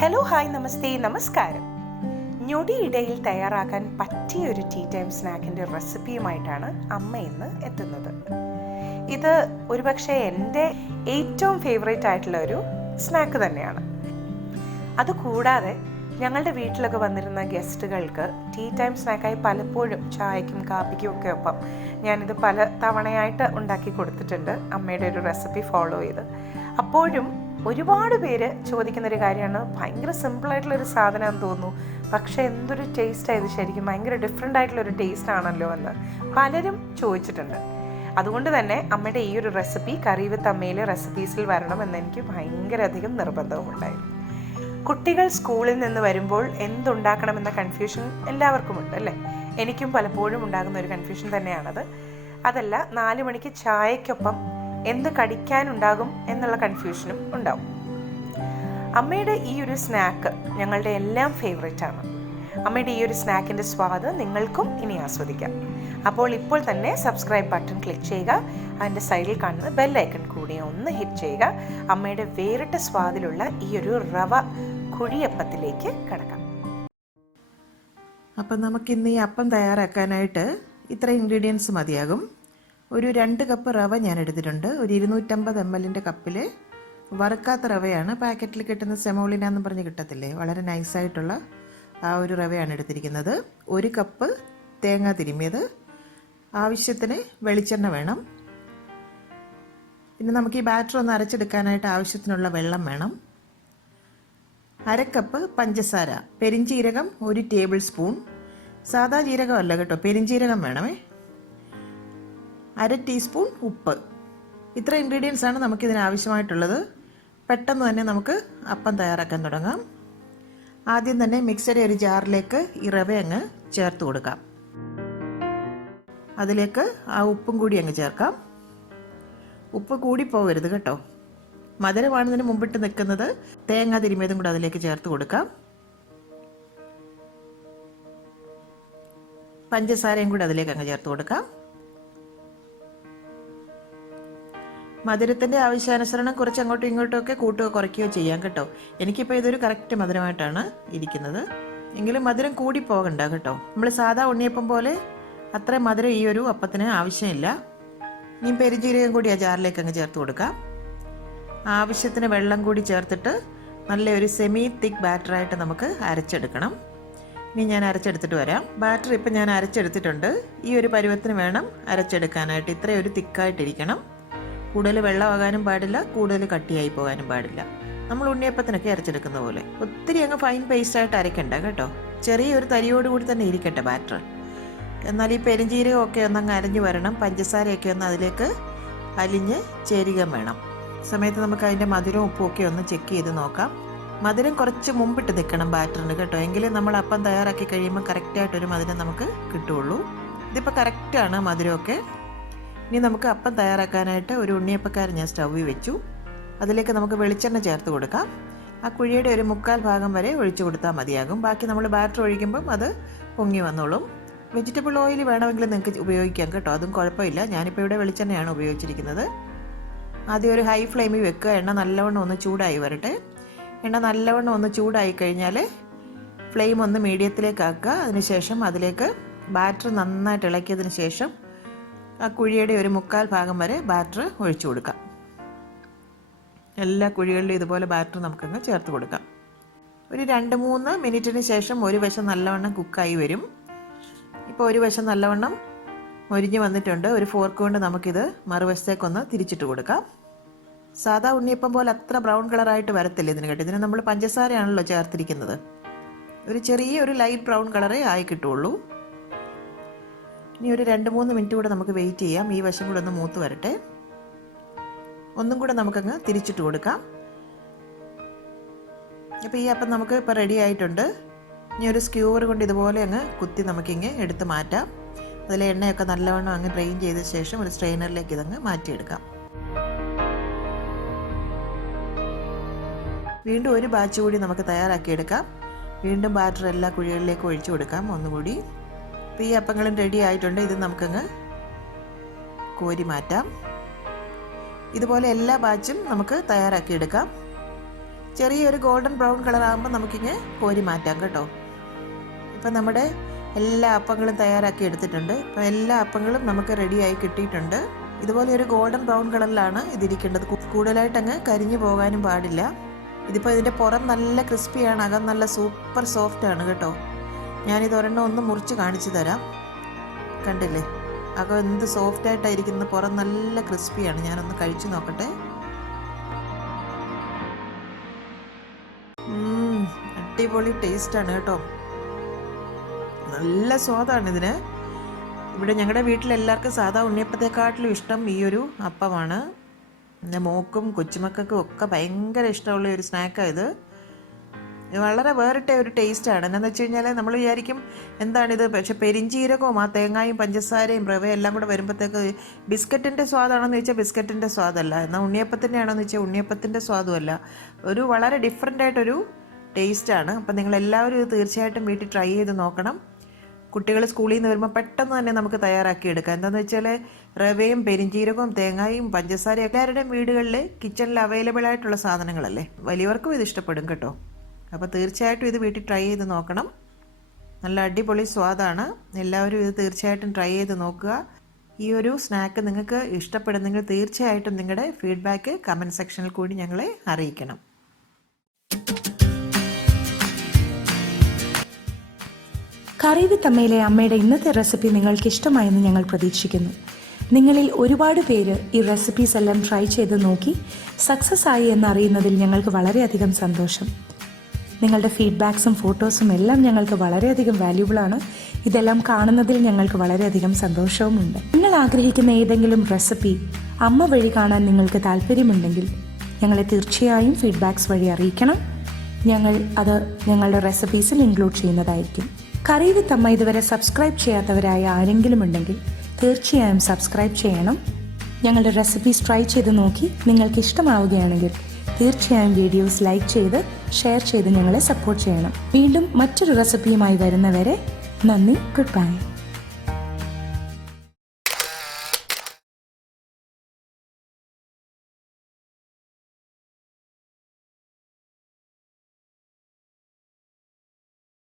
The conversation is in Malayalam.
ഹലോ ഹായ് നമസ്തേ നമസ്കാരം. ഞൊടിയിടയിൽ തയ്യാറാക്കാൻ പറ്റിയ ഒരു ടീ ടൈം സ്നാക്കിൻ്റെ റെസിപ്പിയുമായിട്ടാണ് അമ്മ ഇന്ന് എത്തുന്നത്. ഇത് ഒരുപക്ഷെ എൻ്റെ ഏറ്റവും ഫേവറേറ്റ് ആയിട്ടുള്ള ഒരു സ്നാക്ക് തന്നെയാണ്. അതുകൂടാതെ ഞങ്ങളുടെ വീട്ടിലൊക്കെ വന്നിരുന്ന ഗസ്റ്റുകൾക്ക് ടീ ടൈം സ്നാക്കായി പലപ്പോഴും ചായക്കും കാപ്പിക്കും ഒക്കെ ഒപ്പം ഞാനിത് പല തവണയായിട്ട് ഉണ്ടാക്കി കൊടുത്തിട്ടുണ്ട്, അമ്മയുടെ ഒരു റെസിപ്പി ഫോളോ ചെയ്ത്. അപ്പോഴും ഒരുപാട് പേര് ചോദിക്കുന്നൊരു കാര്യമാണ്, ഭയങ്കര സിമ്പിളായിട്ടുള്ളൊരു സാധനമാണെന്ന് തോന്നുന്നു, പക്ഷേ എന്തൊരു ടേസ്റ്റായത്, ശരിക്കും ഭയങ്കര ഡിഫറെൻ്റ് ആയിട്ടുള്ളൊരു ടേസ്റ്റ് ആണല്ലോ എന്ന് പലരും ചോദിച്ചിട്ടുണ്ട്. അതുകൊണ്ട് തന്നെ അമ്മയുടെ ഈ ഒരു റെസിപ്പി കറി വിത്ത് അമ്മയിലെ റെസിപ്പീസിൽ വരണമെന്ന് എനിക്ക് ഭയങ്കര അധികം നിർബന്ധവുമുണ്ടായിരുന്നു. കുട്ടികൾ സ്കൂളിൽ നിന്ന് വരുമ്പോൾ എന്തുണ്ടാക്കണമെന്ന കൺഫ്യൂഷൻ എല്ലാവർക്കും ഉണ്ട് അല്ലേ? എനിക്കും പലപ്പോഴും ഉണ്ടാകുന്ന ഒരു കൺഫ്യൂഷൻ തന്നെയാണത്. അതല്ല, 4 മണിക്ക് ചായക്കൊപ്പം എന്ത് കടിക്കാനുണ്ടാകും എന്നുള്ള കൺഫ്യൂഷനും ഉണ്ടാവും. അമ്മയുടെ ഈ ഒരു സ്നാക്ക് ഞങ്ങളുടെ എല്ലാം ഫേവറേറ്റ് ആണ്. അമ്മയുടെ ഈ ഒരു സ്നാക്കിൻ്റെ സ്വാദ് നിങ്ങൾക്കും ഇനി ആസ്വദിക്കാം. അപ്പോൾ ഇപ്പോൾ തന്നെ സബ്സ്ക്രൈബ് ബട്ടൺ ക്ലിക്ക് ചെയ്യുക, അതിൻ്റെ സൈഡിൽ കാണുന്ന ബെൽ ഐക്കൺ കൂടി ഒന്ന് ഹിറ്റ് ചെയ്യുക. അമ്മയുടെ വേറിട്ട സ്വാദിലുള്ള ഈ ഒരു റവ കുഴിയപ്പത്തിലേക്ക് കടക്കാം. അപ്പം നമുക്കിന്ന് ഈ അപ്പം തയ്യാറാക്കാനായിട്ട് ഇത്ര ഇൻഗ്രീഡിയൻസ് മതിയാകും. ഒരു 2 കപ്പ് റവ ഞാൻ എടുത്തിട്ടുണ്ട്. ഒരു 250 ml കപ്പിൽ വറുക്കാത്ത റവയാണ്. പാക്കറ്റിൽ കിട്ടുന്ന സെമോളിന എന്ന് പറഞ്ഞ് കിട്ടത്തില്ലേ, വളരെ നൈസായിട്ടുള്ള ആ ഒരു റവയാണ് എടുത്തിരിക്കുന്നത്. 1 കപ്പ് തേങ്ങ തിരുമ്മിയത്, ആവശ്യത്തിന് വെളിച്ചെണ്ണ വേണം. പിന്നെ നമുക്ക് ഈ ബാറ്റർ ഒന്ന് അരച്ചെടുക്കാനായിട്ട് ആവശ്യത്തിനുള്ള വെള്ളം വേണം. 1/2 കപ്പ് പഞ്ചസാര, പെരിഞ്ജീരകം 1 ടേബിൾ സ്പൂൺ, സാദാ ജീരകം അല്ല കേട്ടോ, പെരിഞ്ജീരകം വേണമേ, 1/2 ടീസ്പൂൺ ഉപ്പ്. ഇത്ര ഇൻഗ്രീഡിയൻസ് ആണ് നമുക്കിതിന് ആവശ്യമായിട്ടുള്ളത്. പെട്ടെന്ന് തന്നെ നമുക്ക് അപ്പം തയ്യാറാക്കാൻ തുടങ്ങാം. ആദ്യം തന്നെ മിക്സിയുടെ ഒരു ജാറിലേക്ക് ഈ റവ അങ്ങ് ചേർത്ത് കൊടുക്കാം. അതിലേക്ക് ആ ഉപ്പും കൂടി അങ്ങ് ചേർക്കാം. ഉപ്പ് കൂടി പോകരുത് കേട്ടോ. മധുരമാണതിന് മുമ്പിട്ട് നിൽക്കുന്നത്. തേങ്ങ തിരുമിയതും കൂടെ അതിലേക്ക് ചേർത്ത് കൊടുക്കാം. പഞ്ചസാരയും കൂടി അതിലേക്ക് അങ്ങ് ചേർത്ത് കൊടുക്കാം. മധുരത്തിൻ്റെ ആവശ്യാനുസരണം കുറച്ച് അങ്ങോട്ടും ഇങ്ങോട്ടും ഒക്കെ കൂട്ടുകയോ കുറയ്ക്കുകയോ ചെയ്യാം കേട്ടോ. എനിക്കിപ്പോൾ ഇതൊരു കറക്റ്റ് മധുരമായിട്ടാണ് ഇരിക്കുന്നത്. എങ്കിലും മധുരം കൂടി പോകണ്ട കേട്ടോ. നമ്മൾ സാധാ ഉണ്ണിയപ്പം പോലെ അത്ര മധുരം ഈ ഒരു അപ്പത്തിന് ആവശ്യമില്ല. ഇനി പെരുംജീരകം കൂടി ആ ജാറിലേക്ക് അങ്ങ് ചേർത്ത് കൊടുക്കാം. ആവശ്യത്തിന് വെള്ളം കൂടി ചേർത്തിട്ട് നല്ലൊരു സെമി തിക്ക് ബാറ്ററായിട്ട് നമുക്ക് അരച്ചെടുക്കണം. ഇനി ഞാൻ അരച്ചെടുത്തിട്ട് വരാം. ബാറ്റർ ഇപ്പം ഞാൻ അരച്ചെടുത്തിട്ടുണ്ട്. ഈ ഒരു പരുവത്തിന് വേണം അരച്ചെടുക്കാനായിട്ട്. ഇത്രയും ഒരു തിക്കായിട്ടിരിക്കണം. കൂടുതൽ വെള്ളമാകാനും പാടില്ല, കൂടുതൽ കട്ടിയായി പോകാനും പാടില്ല. നമ്മൾ ഉണ്ണിയപ്പത്തിനൊക്കെ അരച്ചെടുക്കുന്ന പോലെ ഒത്തിരി അങ്ങ് ഫൈൻ പേസ്റ്റായിട്ട് അരയ്ക്കണ്ട കേട്ടോ. ചെറിയൊരു തരിയോടുകൂടി തന്നെ ഇരിക്കട്ടെ ബാറ്റർ. എന്നാൽ ഈ പെരുംജീരകമൊക്കെ ഒന്നങ്ങ് അരഞ്ഞു വരണം. പഞ്ചസാരയൊക്കെ ഒന്ന് അതിലേക്ക് അലിഞ്ഞ് ചേരുക വേണം. സമയത്ത് നമുക്ക് അതിൻ്റെ മധുരവും ഉപ്പും ഒക്കെ ഒന്ന് ചെക്ക് ചെയ്ത് നോക്കാം. മധുരം കുറച്ച് മുമ്പിട്ട് നിൽക്കണം ബാറ്ററിന് കേട്ടോ. എങ്കിലും നമ്മൾ അപ്പം തയ്യാറാക്കി കഴിയുമ്പോൾ കറക്റ്റായിട്ടൊരു മധുരം നമുക്ക് കിട്ടുള്ളൂ. ഇതിപ്പോൾ കറക്റ്റാണ് മധുരമൊക്കെ. ഇനി നമുക്ക് അപ്പം തയ്യാറാക്കാനായിട്ട് ഒരു ഉണ്ണിയപ്പക്കാരൻ ഞാൻ സ്റ്റൗവിൽ വെച്ചു. അതിലേക്ക് നമുക്ക് വെളിച്ചെണ്ണ ചേർത്ത് കൊടുക്കാം. ആ കുഴിയുടെ ഒരു 1/4 ഭാഗം വരെ ഒഴിച്ചു കൊടുത്താൽ മതിയാകും. ബാക്കി നമ്മൾ ബാറ്റർ ഒഴിക്കുമ്പം അത് പൊങ്ങി വന്നോളും. വെജിറ്റബിൾ ഓയിൽ വേണമെങ്കിൽ നിങ്ങൾക്ക് ഉപയോഗിക്കാം കേട്ടോ, അതും കുഴപ്പമില്ല. ഞാനിപ്പോൾ ഇവിടെ വെളിച്ചെണ്ണയാണ് ഉപയോഗിച്ചിരിക്കുന്നത്. ആദ്യം ഒരു ഹൈ ഫ്ലെയിമിൽ വെക്കുക. എണ്ണ നല്ലവണ്ണം ഒന്ന് ചൂടായി വരട്ടെ. എണ്ണ നല്ലവണ്ണം ഒന്ന് ചൂടായി കഴിഞ്ഞാൽ ഫ്ലെയിം ഒന്ന് മീഡിയത്തിലേക്ക് ആക്കുക. അതിനുശേഷം അതിലേക്ക് ബാറ്റർ നന്നായിട്ട് ഇളക്കിയതിന് ശേഷം ആ കുഴിയുടെ ഒരു 1/4 ഭാഗം വരെ ബാറ്റർ ഒഴിച്ചു കൊടുക്കാം. എല്ലാ കുഴികളിലും ഇതുപോലെ ബാറ്റർ നമുക്കങ്ങ് ചേർത്ത് കൊടുക്കാം. ഒരു 2-3 മിനിറ്റിന് ശേഷം ഒരു വശം നല്ലവണ്ണം കുക്കായി വരും. ഇപ്പോൾ ഒരു വശം നല്ലവണ്ണം മൊരിഞ്ഞ് വന്നിട്ടുണ്ട്. ഒരു ഫോർക്ക് കൊണ്ട് നമുക്കിത് മറുവശത്തേക്കൊന്ന് തിരിച്ചിട്ട് കൊടുക്കാം. സാധാ ഉണ്ണിയപ്പം പോലെ അത്ര ബ്രൗൺ കളറായിട്ട് വരത്തില്ല ഇതിന് കേട്ടോ. ഇതിന് നമ്മൾ പഞ്ചസാരയാണല്ലോ ചേർത്തിരിക്കുന്നത്. ഒരു ചെറിയ ലൈറ്റ് ബ്രൗൺ കളറേ ആയി കിട്ടുള്ളൂ. ഇനി ഒരു 2-3 മിനിറ്റ് കൂടെ നമുക്ക് വെയിറ്റ് ചെയ്യാം. ഈ വശം കൂടെ ഒന്ന് മൂത്ത് വരട്ടെ. ഒന്നും കൂടെ നമുക്കങ്ങ് തിരിച്ചിട്ട് കൊടുക്കാം. അപ്പോൾ ഈ അപ്പം നമുക്ക് ഇപ്പോൾ റെഡി ആയിട്ടുണ്ട്. ഇനി ഒരു സ്ക്യൂവർ കൊണ്ട് ഇതുപോലെ അങ്ങ് കുത്തി നമുക്കിങ്ങ് എടുത്ത് മാറ്റാം. അതിലെ എണ്ണയൊക്കെ നല്ലവണ്ണം അങ്ങ് ഡ്രെയിൻ ചെയ്ത ശേഷം ഒരു സ്ട്രെയിനറിലേക്ക് ഇതങ്ങ് മാറ്റിയെടുക്കാം. വീണ്ടും ഒരു ബാച്ച് കൂടി നമുക്ക് തയ്യാറാക്കിയെടുക്കാം. വീണ്ടും ബാറ്റർ എല്ലാ കുഴികളിലേക്കും ഒഴിച്ചു കൊടുക്കാം ഒന്നുകൂടി. അപ്പോൾ ഈ അപ്പങ്ങളും റെഡി ആയിട്ടുണ്ട്. ഇത് നമുക്കങ്ങ് കോരി മാറ്റാം. ഇതുപോലെ എല്ലാ ബാച്ചും നമുക്ക് തയ്യാറാക്കിയെടുക്കാം. ചെറിയൊരു ഗോൾഡൻ ബ്രൗൺ കളർ ആകുമ്പോൾ നമുക്കിങ്ങനെ കോരി മാറ്റാം കേട്ടോ. ഇപ്പം നമ്മുടെ എല്ലാ അപ്പങ്ങളും തയ്യാറാക്കി എടുത്തിട്ടുണ്ട്. അപ്പോൾ എല്ലാ അപ്പങ്ങളും നമുക്ക് റെഡിയായി കിട്ടിയിട്ടുണ്ട്. ഇതുപോലെ ഒരു ഗോൾഡൻ ബ്രൗൺ കളറിലാണ് ഇതിരിക്കേണ്ടത്. കൂടുതലായിട്ട് അങ്ങ് കരിഞ്ഞു പോകാനും പാടില്ല. ഇതിപ്പോൾ ഇതിൻ്റെ പുറം നല്ല ക്രിസ്പിയാണ്, അകം നല്ല സൂപ്പർ സോഫ്റ്റ് ആണ് കേട്ടോ. ഞാനിത് ഒരെണ്ണം ഒന്ന് മുറിച്ച് കാണിച്ചു തരാം. കണ്ടില്ലേ, അകം എന്ത് സോഫ്റ്റായിട്ടായിരിക്കുന്നത്, പുറം നല്ല ക്രിസ്പിയാണ്. ഞാനൊന്ന് കഴിച്ചു നോക്കട്ടെ. അടിപൊളി ടേസ്റ്റാണ് കേട്ടോ, നല്ല സ്വാദാണ് ഇതിന്. ഇവിടെ ഞങ്ങളുടെ വീട്ടിലെല്ലാവർക്കും സാധാ ഉണ്ണിയപ്പത്തെക്കാട്ടിലും ഇഷ്ടം ഈ ഒരു അപ്പമാണ്. എൻ്റെ മോക്കും കൊച്ചുമക്കൾക്കും ഒക്കെ ഭയങ്കര ഇഷ്ടമുള്ള ഒരു സ്നാക്കാണ് ഇത്. വളരെ വേറിട്ട ഒരു ടേസ്റ്റാണ്. എന്താണെന്ന് വെച്ച് കഴിഞ്ഞാൽ നമ്മൾ വിചാരിക്കും എന്താണിത്, പക്ഷേ പെരിഞ്ചീരകവും ആ തേങ്ങയും പഞ്ചസാരയും റവയും എല്ലാം കൂടെ വരുമ്പോഴത്തേക്ക് ബിസ്ക്കറ്റിൻ്റെ സ്വാദാണെന്ന് ചോദിച്ചാൽ ബിസ്ക്കറ്റിൻ്റെ സ്വാദല്ല, എന്നാൽ ഉണ്ണിയപ്പത്തിൻ്റെ ആണോന്ന് വെച്ചാൽ ഉണ്ണിയപ്പത്തിൻ്റെ സ്വാദുമല്ല. ഒരു വളരെ ഡിഫറെൻ്റ് ആയിട്ടൊരു ടേസ്റ്റാണ്. അപ്പം നിങ്ങളെല്ലാവരും ഇത് തീർച്ചയായിട്ടും വീട്ടിൽ ട്രൈ ചെയ്ത് നോക്കണം. കുട്ടികൾ സ്കൂളിൽ നിന്ന് വരുമ്പോൾ പെട്ടെന്ന് തന്നെ നമുക്ക് തയ്യാറാക്കി എടുക്കാം. എന്താണെന്ന് വെച്ചാൽ റവയും പെരിഞ്ചീരകവും തേങ്ങയും പഞ്ചസാരയും എല്ലാവരുടെയും വീടുകളിൽ കിച്ചണിൽ അവൈലബിൾ ആയിട്ടുള്ള സാധനങ്ങളല്ലേ. വലിയവർക്കും ഇത് ഇഷ്ടപ്പെടും കേട്ടോ. അപ്പോൾ തീർച്ചയായിട്ടും ഇത് വീട്ടിൽ ട്രൈ ചെയ്ത് നോക്കണം. നല്ല അടിപൊളി സ്വാദാണ്. എല്ലാവരും ഇത് തീർച്ചയായിട്ടും ട്രൈ ചെയ്ത് നോക്കുക. ഈ ഒരു സ്നാക്ക് നിങ്ങൾക്ക് ഇഷ്ടപ്പെടുന്നെങ്കിൽ തീർച്ചയായിട്ടും നിങ്ങളുടെ ഫീഡ്ബാക്ക് കമൻറ്റ് സെക്ഷനിൽ കൂടി ഞങ്ങളെ അറിയിക്കണം. കറി വിത്ത് അമ്മയിലെ അമ്മയുടെ ഇന്നത്തെ റെസിപ്പി നിങ്ങൾക്ക് ഇഷ്ടമായെന്ന് ഞങ്ങൾ പ്രതീക്ഷിക്കുന്നു. നിങ്ങളിൽ ഒരുപാട് പേര് ഈ റെസിപ്പീസ് എല്ലാം ട്രൈ ചെയ്ത് നോക്കി സക്സസ് ആയി എന്നറിയുന്നതിൽ ഞങ്ങൾക്ക് വളരെയധികം സന്തോഷം. നിങ്ങളുടെ ഫീഡ്ബാക്സും ഫോട്ടോസും എല്ലാം ഞങ്ങൾക്ക് വളരെയധികം വാല്യൂബിളാണ്. ഇതെല്ലാം കാണുന്നതിൽ ഞങ്ങൾക്ക് വളരെയധികം സന്തോഷവുമുണ്ട്. നിങ്ങൾ ആഗ്രഹിക്കുന്ന ഏതെങ്കിലും റെസിപ്പി അമ്മ വഴി കാണാൻ നിങ്ങൾക്ക് താല്പര്യമുണ്ടെങ്കിൽ ഞങ്ങളെ തീർച്ചയായും ഫീഡ്ബാക്സ് വഴി അറിയിക്കണം. ഞങ്ങൾ അത് ഞങ്ങളുടെ റെസിപ്പീസിൽ ഇൻക്ലൂഡ് ചെയ്യുന്നതായിരിക്കും. കറി വിത്ത് അമ്മ ഇതുവരെ സബ്സ്ക്രൈബ് ചെയ്യാത്തവരായ ആരെങ്കിലും ഉണ്ടെങ്കിൽ തീർച്ചയായും സബ്സ്ക്രൈബ് ചെയ്യണം. ഞങ്ങളുടെ റെസിപ്പീസ് ട്രൈ ചെയ്ത് നോക്കി നിങ്ങൾക്ക് ഇഷ്ടമാവുകയാണെങ്കിൽ തീർച്ചയായും വീഡിയോസ് ലൈക്ക് ചെയ്ത് ഷെയർ ചെയ്ത് ഞങ്ങളെ സപ്പോർട്ട് ചെയ്യണം. വീണ്ടും മറ്റൊരു റെസിപ്പിയുമായി വരുന്നവരെ നന്ദി, ഗുഡ് ബൈ.